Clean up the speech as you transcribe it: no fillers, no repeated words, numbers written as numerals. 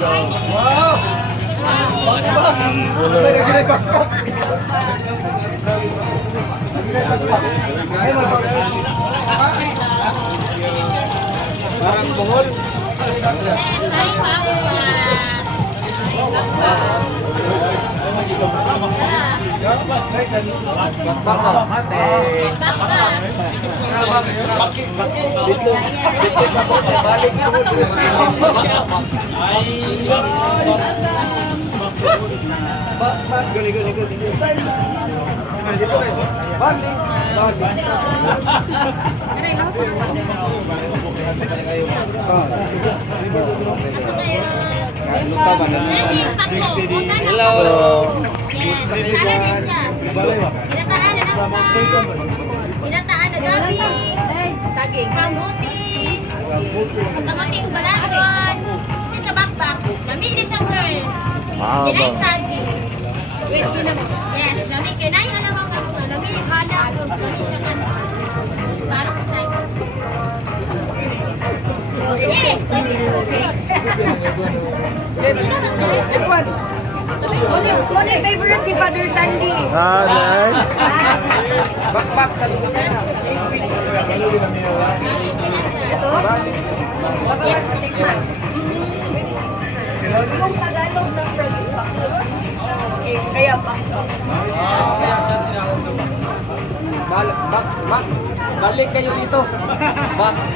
Parang buhol. Hello. Sinataan na gabi, saging kamutis, kamuting balagon, sa bakbak, gamit niya siya sir. Kinay saging. Yes, gamit kinay ano bang kamuha, gamit halak, gamit siya kan para sa saging. Yes, gamit siya. Sino na sir? Ano yung favorite ni Father Sandy? Nice. Bakbak sa lugar na. Yung Tagalog ng frog is bakit? Okay, kaya bakit? Balik kayo dito. Bakit?